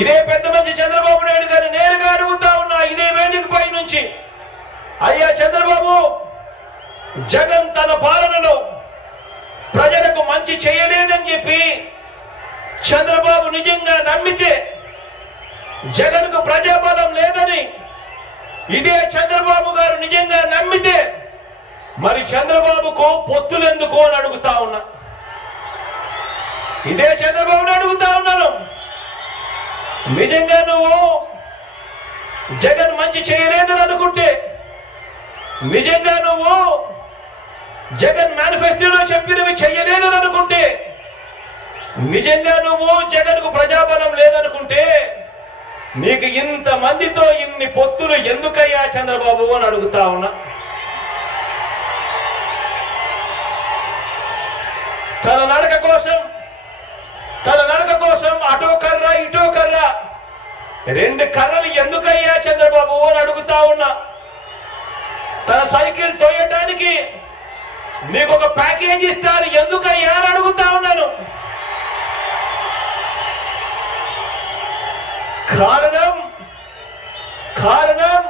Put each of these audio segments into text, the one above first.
ఇదే పెద్ద మంచి చంద్రబాబు నాయుడు గారిని నేరుగా అడుగుతా ఉన్నా ఇదే వేదికపై నుంచి, అయ్యా చంద్రబాబు, జగన్ తన పాలనలో ప్రజలకు మంచి చేయలేదని చెప్పి చంద్రబాబు నిజంగా నమ్మితే, జగన్కు ప్రజాబలం లేదని ఇదే చంద్రబాబు గారు నిజంగా నమ్మితే, మరి చంద్రబాబుకు పొత్తులెందుకు అని అడుగుతా ఉన్నా. ఇదే చంద్రబాబుని అడుగుతా ఉన్నాను, నిజంగా నువ్వు జగన్ మంచి చేయలేదని అనుకుంటే, నిజంగా నువ్వు జగన్ మేనిఫెస్టోలో చెప్పినవి చెయ్యలేదని అనుకుంటే, నిజంగా నువ్వు జగన్కు ప్రజాబలం లేదనుకుంటే, నీకు ఇంతమందితో ఇన్ని పొత్తులు ఎందుకయ్యా చంద్రబాబు అని అడుగుతా ఉన్నా. తన నడక కోసం అటో కర్ర ఇటో కర్ర, రెండు కర్రలు ఎందుకయ్యా చంద్రబాబు అని అడుగుతా ఉన్నా. తన సైకిల్ తోయటానికి నీకు ఒక ప్యాకేజ్ ఇస్తారు ఎందుకయ్యా అని అడుగుతా ఉన్నాను. కారణం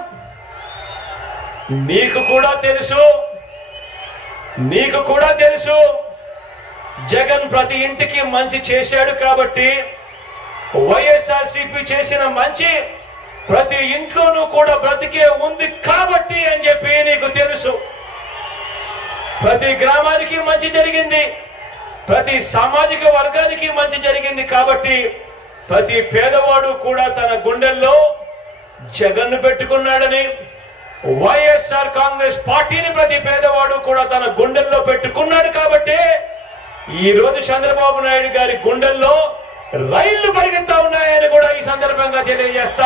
నీకు కూడా తెలుసు జగన్ ప్రతి ఇంటికి మంచి చేశాడు కాబట్టి, వైఎస్ఆర్సీపీ చేసిన మంచి ప్రతి ఇంట్లోనూ కూడా బ్రతికే ఉంది కాబట్టి అని చెప్పి నీకు తెలుసు. ప్రతి గ్రామానికి మంచి జరిగింది, ప్రతి సామాజిక వర్గానికి మంచి జరిగింది కాబట్టి ప్రతి పేదవాడు కూడా తన గుండెల్లో జగన్ను పెట్టుకున్నాడని, వైఎస్ఆర్ కాంగ్రెస్ పార్టీని ప్రతి పేదవాడు కూడా తన గుండెల్లో పెట్టుకున్నాడు కాబట్టి ఈ రోజు చంద్రబాబు నాయుడు గారి గుండెల్లో రైళ్లు పరిగెత్తా ఉన్నాయని కూడా ఈ సందర్భంగా తెలియజేస్తా